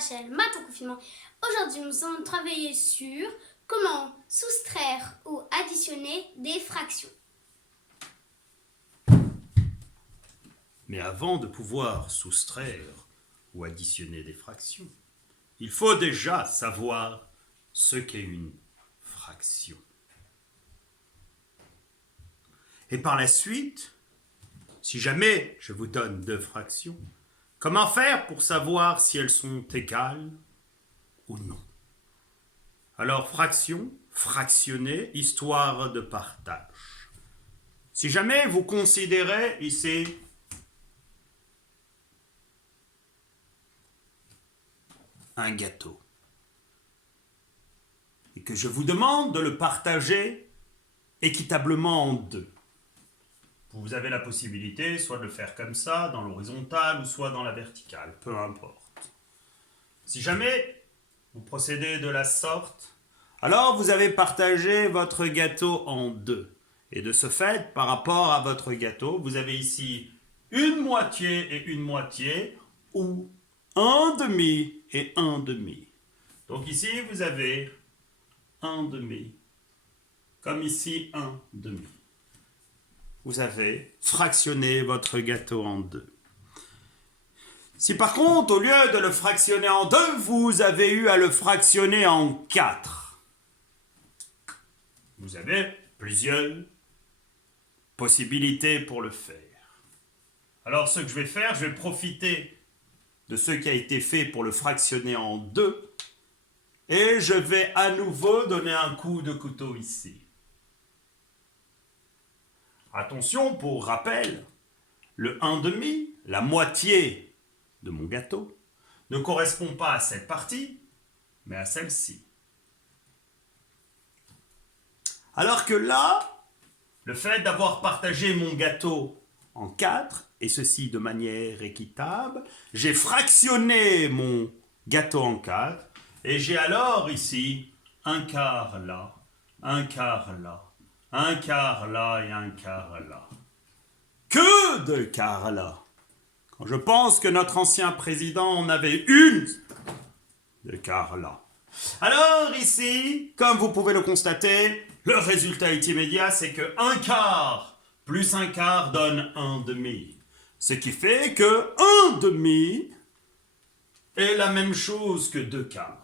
Rachel, maths au confinement. Aujourd'hui, nous allons travailler sur comment soustraire ou additionner des fractions. Mais avant de pouvoir soustraire ou additionner des fractions, il faut déjà savoir ce qu'est une fraction. Et par la suite, si jamais je vous donne deux fractions, comment faire pour savoir si elles sont égales ou non? Alors, fraction, fractionner, histoire de partage. Si jamais vous considérez ici un gâteau et que je vous demande de le partager équitablement en deux, vous avez la possibilité soit de le faire comme ça, dans l'horizontale, ou soit dans la verticale, peu importe. Si jamais vous procédez de la sorte, alors vous avez partagé votre gâteau en deux. Et de ce fait, par rapport à votre gâteau, vous avez ici une moitié et une moitié, ou un demi et un demi. Donc ici, vous avez un demi, comme ici un demi. Vous avez fractionné votre gâteau en deux. Si par contre, au lieu de le fractionner en deux, vous avez eu à le fractionner en quatre, vous avez plusieurs possibilités pour le faire. Alors ce que je vais faire, je vais profiter de ce qui a été fait pour le fractionner en deux, et je vais à nouveau donner un coup de couteau ici. Attention, pour rappel, le 1/2, la moitié de mon gâteau, ne correspond pas à cette partie, mais à celle-ci. Alors que là, le fait d'avoir partagé mon gâteau en 4, et ceci de manière équitable, j'ai fractionné mon gâteau en 4, et j'ai alors ici un quart là, un quart là, un quart là et un quart là. Que de quarts là! Quand je pense que notre ancien président en avait une de quart là. Alors ici, comme vous pouvez le constater, le résultat est immédiat, c'est que un quart plus un quart donne un demi. Ce qui fait que un demi est la même chose que deux quarts.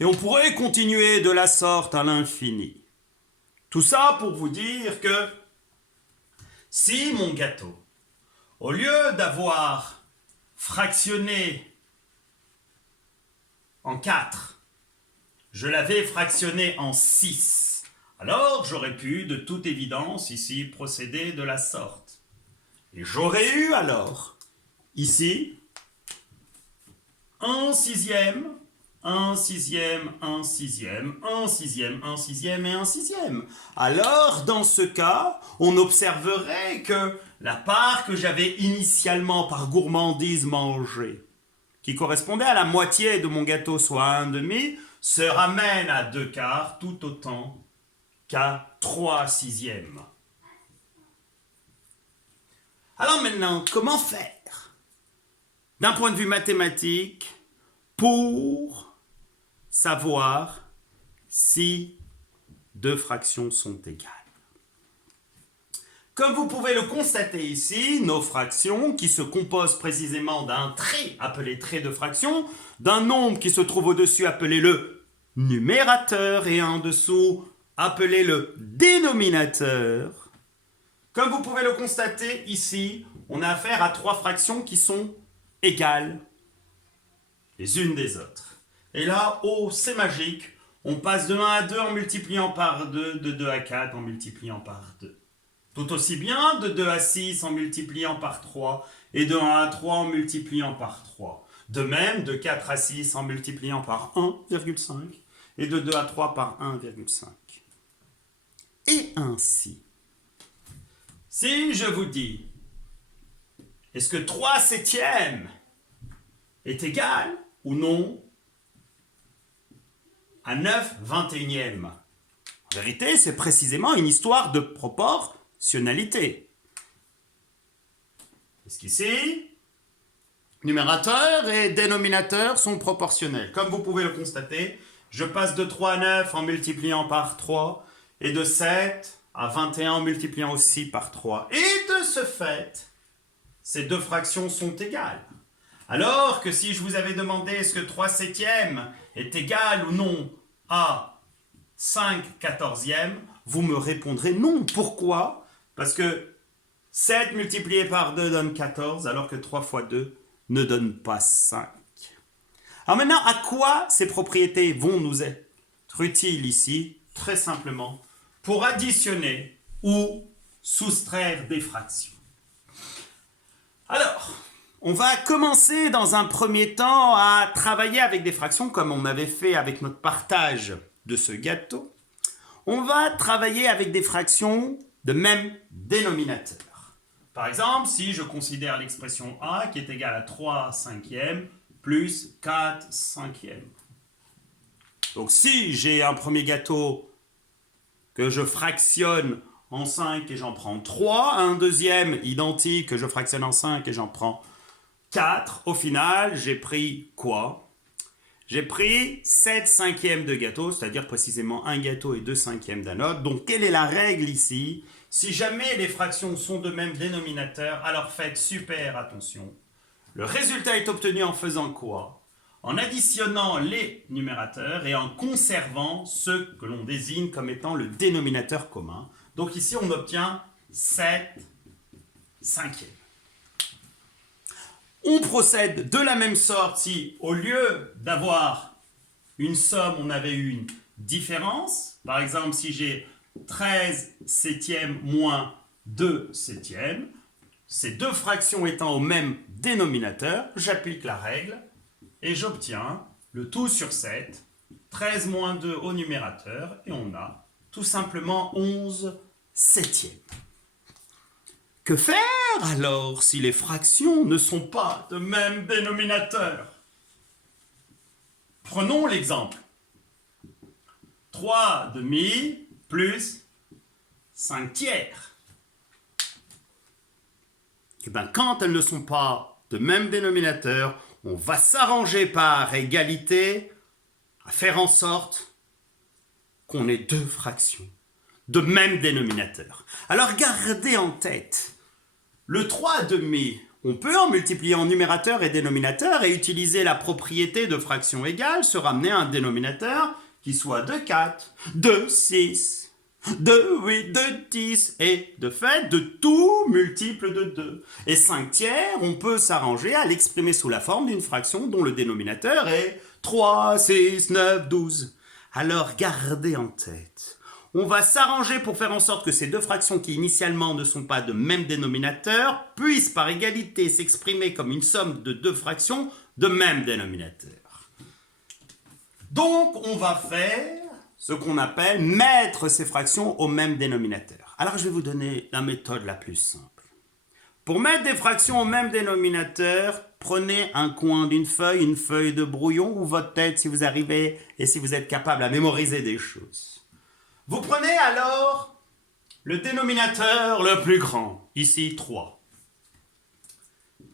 Et on pourrait continuer de la sorte à l'infini. Tout ça pour vous dire que si mon gâteau, au lieu d'avoir fractionné en 4, je l'avais fractionné en 6, alors j'aurais pu de toute évidence ici procéder de la sorte. Et j'aurais eu alors ici un sixième, un sixième, un sixième, un sixième, un sixième et un sixième. Alors, dans ce cas, on observerait que la part que j'avais initialement par gourmandise mangée, qui correspondait à la moitié de mon gâteau, soit un demi, se ramène à deux quarts tout autant qu'à 3 sixièmes. Alors maintenant, comment faire, d'un point de vue mathématique, pour savoir si deux fractions sont égales? Comme vous pouvez le constater ici, nos fractions, qui se composent précisément d'un trait appelé trait de fraction, d'un nombre qui se trouve au-dessus appelé le numérateur et en dessous appelé le dénominateur. Comme vous pouvez le constater ici, on a affaire à trois fractions qui sont égales les unes des autres. Et là, oh, c'est magique, on passe de 1 à 2 en multipliant par 2, de 2 à 4 en multipliant par 2. Tout aussi bien de 2 à 6 en multipliant par 3 et de 1 à 3 en multipliant par 3. De même, de 4 à 6 en multipliant par 1,5 et de 2 à 3 par 1,5. Et ainsi, si je vous dis, est-ce que 3 septièmes est égal ou non à 9 21e? En vérité, c'est précisément une histoire de proportionnalité. Est-ce qu'ici, numérateur et dénominateur sont proportionnels. Comme vous pouvez le constater, je passe de 3 à 9 en multipliant par 3 et de 7 à 21 en multipliant aussi par 3. Et de ce fait, ces deux fractions sont égales. Alors que si je vous avais demandé est-ce que 3 septièmes est égal ou non à 5 quatorzièmes, vous me répondrez non. Pourquoi? Parce que 7 multiplié par 2 donne 14, alors que 3 fois 2 ne donne pas 5. Alors maintenant, à quoi ces propriétés vont nous être utiles ici? Très simplement, pour additionner ou soustraire des fractions. Alors, on va commencer dans un premier temps à travailler avec des fractions comme on avait fait avec notre partage de ce gâteau. On va travailler avec des fractions de même dénominateur. Par exemple, si je considère l'expression A qui est égale à 3 cinquièmes plus 4 cinquièmes. Donc si j'ai un premier gâteau que je fractionne en 5 et j'en prends 3, un deuxième identique que je fractionne en 5 et j'en prends 4, au final, j'ai pris quoi? J'ai pris 7 cinquièmes de gâteau, c'est-à-dire précisément un gâteau et 2 cinquièmes d'un autre. Donc, quelle est la règle ici? Si jamais les fractions sont de même dénominateur, alors faites super attention. Le résultat est obtenu en faisant quoi? En additionnant les numérateurs et en conservant ceux que l'on désigne comme étant le dénominateur commun. Donc ici, on obtient 7 cinquièmes. On procède de la même sorte si, au lieu d'avoir une somme, on avait eu une différence. Par exemple, si j'ai 13 septièmes moins 2 septièmes, ces deux fractions étant au même dénominateur, j'applique la règle et j'obtiens le tout sur 7, 13 moins 2 au numérateur, et on a tout simplement 11 septièmes. Que faire alors si les fractions ne sont pas de même dénominateur? Prenons l'exemple. 3 demi plus 5 tiers. Et bien quand elles ne sont pas de même dénominateur, on va s'arranger par égalité à faire en sorte qu'on ait deux fractions de même dénominateur. Alors gardez en tête, le 3 demi, on peut en multiplier en numérateur et dénominateur et utiliser la propriété de fraction égale, se ramener à un dénominateur qui soit de 4, de 6, de 8, de 10 et de fait de tout multiple de 2. Et 5 tiers, on peut s'arranger à l'exprimer sous la forme d'une fraction dont le dénominateur est 3, 6, 9, 12. Alors gardez en tête, on va s'arranger pour faire en sorte que ces deux fractions qui initialement ne sont pas de même dénominateur puissent par égalité s'exprimer comme une somme de deux fractions de même dénominateur. Donc on va faire ce qu'on appelle mettre ces fractions au même dénominateur. Alors je vais vous donner la méthode la plus simple. Pour mettre des fractions au même dénominateur, prenez un coin d'une feuille, une feuille de brouillon ou votre tête si vous arrivez et si vous êtes capable à mémoriser des choses. Vous prenez alors le dénominateur le plus grand, ici 3.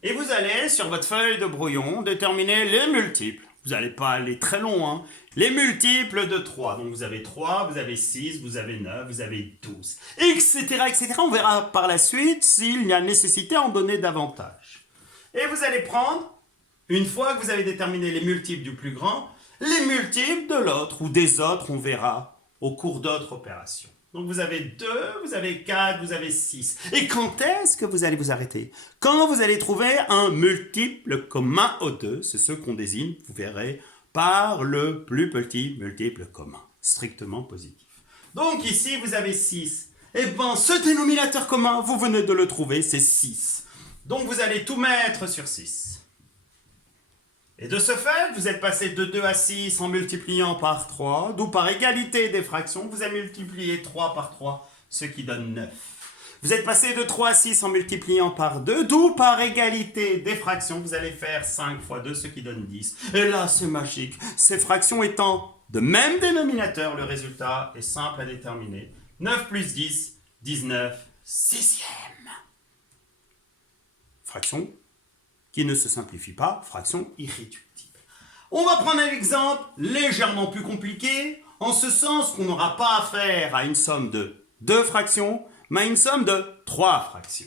Et vous allez, sur votre feuille de brouillon, déterminer les multiples. Vous n'allez pas aller très long, hein. Les multiples de 3. Donc vous avez 3, vous avez 6, vous avez 9, vous avez 12, etc., etc. On verra par la suite s'il y a nécessité à en donner davantage. Et vous allez prendre, une fois que vous avez déterminé les multiples du plus grand, les multiples de l'autre ou des autres, on verra au cours d'autres opérations. Donc vous avez 2, vous avez 4, vous avez 6. Et quand est-ce que vous allez vous arrêter? Quand vous allez trouver un multiple commun aux deux, c'est ce qu'on désigne, vous verrez, par le plus petit multiple commun, strictement positif. Donc ici, vous avez 6. Et bien, ce dénominateur commun, vous venez de le trouver, c'est 6. Donc vous allez tout mettre sur 6. Et de ce fait, vous êtes passé de 2 à 6 en multipliant par 3, d'où par égalité des fractions, vous avez multiplié 3 par 3, ce qui donne 9. Vous êtes passé de 3 à 6 en multipliant par 2, d'où par égalité des fractions, vous allez faire 5 fois 2, ce qui donne 10. Et là, c'est magique. Ces fractions étant de même dénominateur, le résultat est simple à déterminer. 9 plus 10, 19 sixièmes. Fraction qui ne se simplifie pas, fraction irréductible. On va prendre un exemple légèrement plus compliqué, en ce sens qu'on n'aura pas affaire à une somme de 2 fractions, mais à une somme de 3 fractions.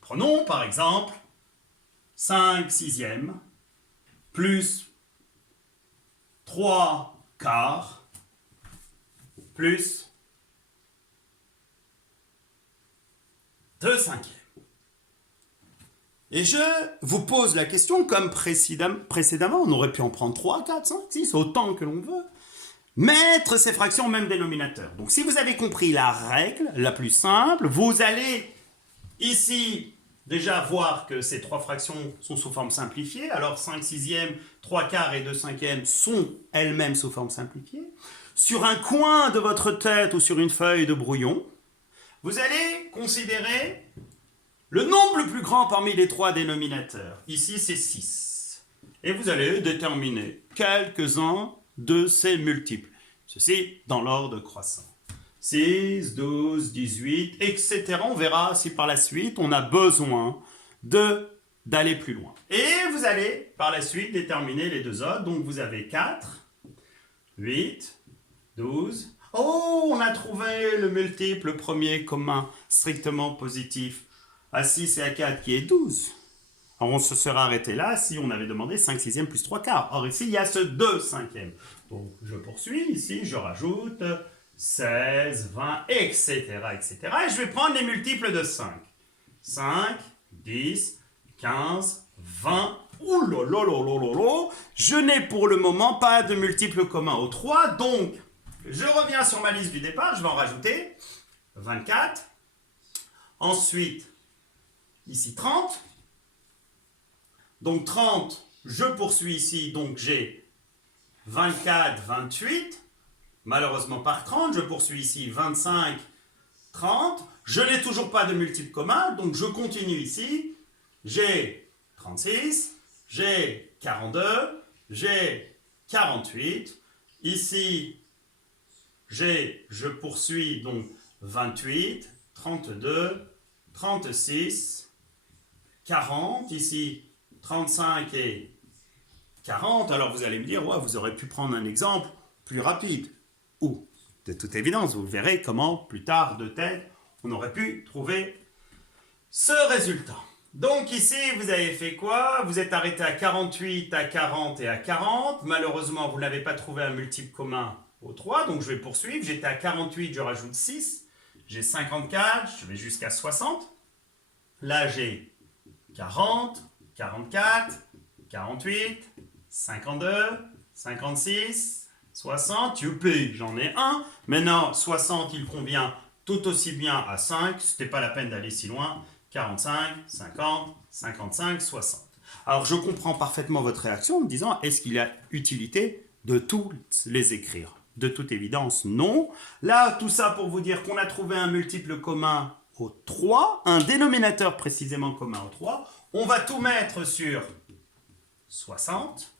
Prenons par exemple 5 sixièmes plus 3 quarts plus 2 cinquièmes. Et je vous pose la question, comme précédemment, on aurait pu en prendre 3, 4, 5, 6, autant que l'on veut, mettre ces fractions au même dénominateur. Donc si vous avez compris la règle la plus simple, vous allez ici déjà voir que ces 3 fractions sont sous forme simplifiée, alors 5 sixièmes, 3 quarts et 2 cinquièmes sont elles-mêmes sous forme simplifiée. Sur un coin de votre tête ou sur une feuille de brouillon, vous allez considérer le nombre le plus grand parmi les 3 dénominateurs. Ici, c'est 6. Et vous allez déterminer quelques-uns de ces multiples. Ceci dans l'ordre croissant. 6, 12, 18, etc. On verra si par la suite, on a besoin d'aller plus loin. Et vous allez par la suite déterminer les 2 autres. Donc vous avez 4, 8, 12. Oh, on a trouvé le multiple premier commun strictement positif à 6 et à 4 qui est 12. Alors on se serait arrêté là si on avait demandé 5 sixièmes plus 3 quarts. Or ici, il y a ce 2 cinquièmes. Donc je poursuis, ici je rajoute 16, 20, etc., etc. Et je vais prendre les multiples de 5. 5, 10, 15, 20. Ouh là là là là là là. Je n'ai pour le moment pas de multiple commun au 3, donc je reviens sur ma liste du départ, je vais en rajouter 24. Ensuite, ici 30. Donc 30, je poursuis ici, donc j'ai 24, 28. Malheureusement par 30, je poursuis ici 25, 30. Je n'ai toujours pas de multiple commun, donc je continue ici. J'ai 36, j'ai 42, j'ai 48. Ici, je poursuis donc 28, 32, 36, 40. Ici, 35 et 40. Alors vous allez me dire, ouais, vous aurez pu prendre un exemple plus rapide. Ou, de toute évidence, vous verrez comment, plus tard, de tête, on aurait pu trouver ce résultat. Donc ici, vous avez fait quoi? Vous êtes arrêté à 48, à 40 et à 40. Malheureusement, vous n'avez pas trouvé un multiple commun au 3, donc je vais poursuivre. J'étais à 48, je rajoute 6. J'ai 54, je vais jusqu'à 60. Là, j'ai 40, 44, 48, 52, 56... 60, youpi, j'en ai un. Maintenant, 60, il convient tout aussi bien à 5. C'était pas la peine d'aller si loin. 45, 50, 55, 60. Alors, je comprends parfaitement votre réaction en me disant, est-ce qu'il y a utilité de tous les écrire? De toute évidence, non. Là, tout ça pour vous dire qu'on a trouvé un multiple commun au 3, un dénominateur précisément commun au 3. On va tout mettre sur 60.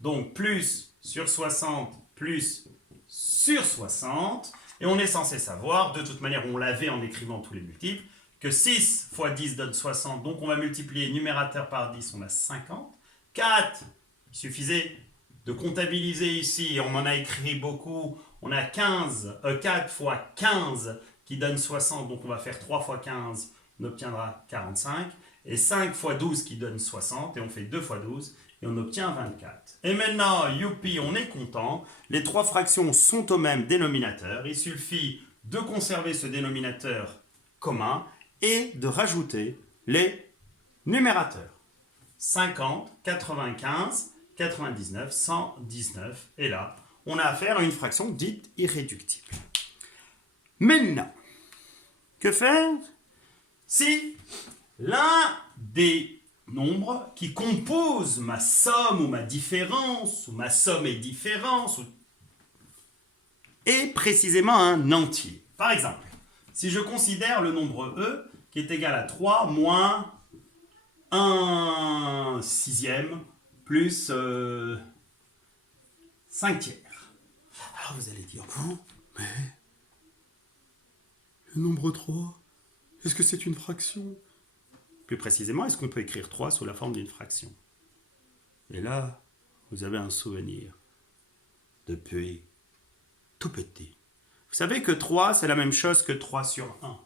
Donc, plus sur 60, plus sur 60. Et on est censé savoir, de toute manière, on l'avait en écrivant tous les multiples, que 6 fois 10 donne 60. Donc, on va multiplier numérateur par 10, on a 50. 4, il suffisait de comptabiliser ici, on en a écrit beaucoup. On a 4 fois 15 qui donne 60. Donc, on va faire 3 fois 15, on obtiendra 45. Et 5 fois 12 qui donne 60. Et on fait 2 fois 12. Et on obtient 24. Et maintenant, youpi, on est content. Les 3 fractions sont au même dénominateur. Il suffit de conserver ce dénominateur commun et de rajouter les numérateurs. 50, 95, 99, 119. Et là, on a affaire à une fraction dite irréductible. Maintenant, que faire si l'un des nombres qui composent ma somme ou ma différence, ou ma somme et différence, est précisément un entier? Par exemple, si je considère le nombre E qui est égal à 3 moins 1 sixième plus 5 tiers. Alors vous allez dire, vous, mais Le nombre 3, est-ce que c'est une fraction? Plus précisément, est-ce qu'on peut écrire 3 sous la forme d'une fraction? Et là, vous avez un souvenir depuis tout petit. Vous savez que 3, c'est la même chose que 3 sur 1.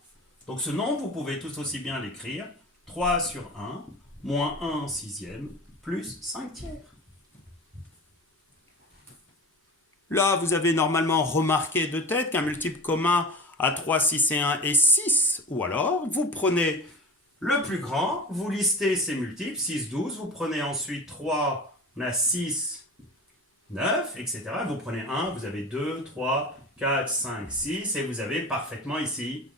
Donc ce nombre, vous pouvez tout aussi bien l'écrire 3 sur 1, moins 1 sixième, plus 5 tiers. Là, vous avez normalement remarqué de tête qu'un multiple commun à 3, 6 et 1 est 6. Ou alors, vous prenez le plus grand, vous listez ces multiples, 6, 12, vous prenez ensuite 3, on a 6, 9, etc. Vous prenez 1, vous avez 2, 3, 4, 5, 6, et vous avez parfaitement ici,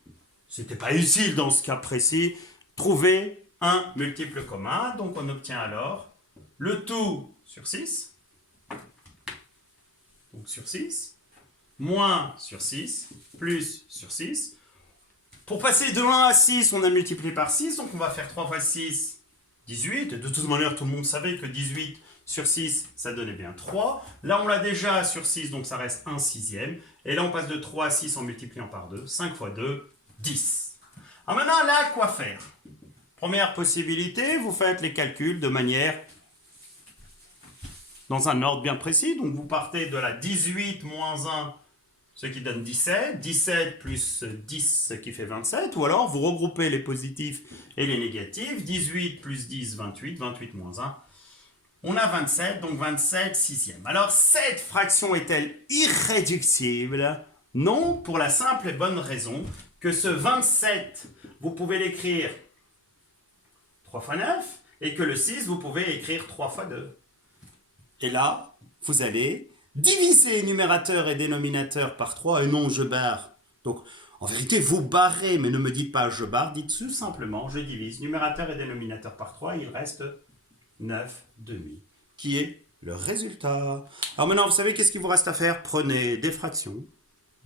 c'était pas utile dans ce cas précis, trouver un multiple commun. Donc on obtient alors le tout sur 6, donc sur 6, moins sur 6, plus sur 6. Pour passer de 1 à 6, on a multiplié par 6, donc on va faire 3 fois 6, 18. De toute manière, tout le monde savait que 18 sur 6, ça donnait bien 3. Là, on l'a déjà sur 6, donc ça reste 1 sixième. Et là, on passe de 3 à 6 en multipliant par 2. 5 fois 2, 10. Alors maintenant, là, quoi faire? Première possibilité, vous faites les calculs de manière dans un ordre bien précis. Donc, vous partez de la 18 moins 1, ce qui donne 17. 17 plus 10, ce qui fait 27. Ou alors, vous regroupez les positifs et les négatifs. 18 plus 10, 28. 28 moins 1. On a 27, donc 27 sixième. Alors, cette fraction est-elle irréductible? Non, pour la simple et bonne raison que ce 27, vous pouvez l'écrire 3 fois 9, et que le 6, vous pouvez écrire 3 fois 2. Et là, vous allez diviser numérateur et dénominateur par 3, et non, je barre. Donc, en vérité, vous barrez, mais ne me dites pas je barre, dites tout simplement, je divise numérateur et dénominateur par 3, il reste 9 demi, qui est le résultat. Alors maintenant, vous savez qu'est-ce qu'il vous reste à faire? Prenez des fractions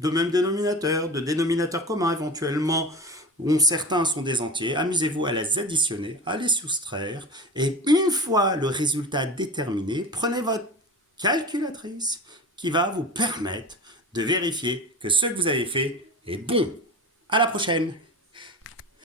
de même dénominateur, de dénominateur commun éventuellement, dont certains sont des entiers. Amusez-vous à les additionner, à les soustraire, et une fois le résultat déterminé, prenez votre calculatrice qui va vous permettre de vérifier que ce que vous avez fait est bon. À la prochaine!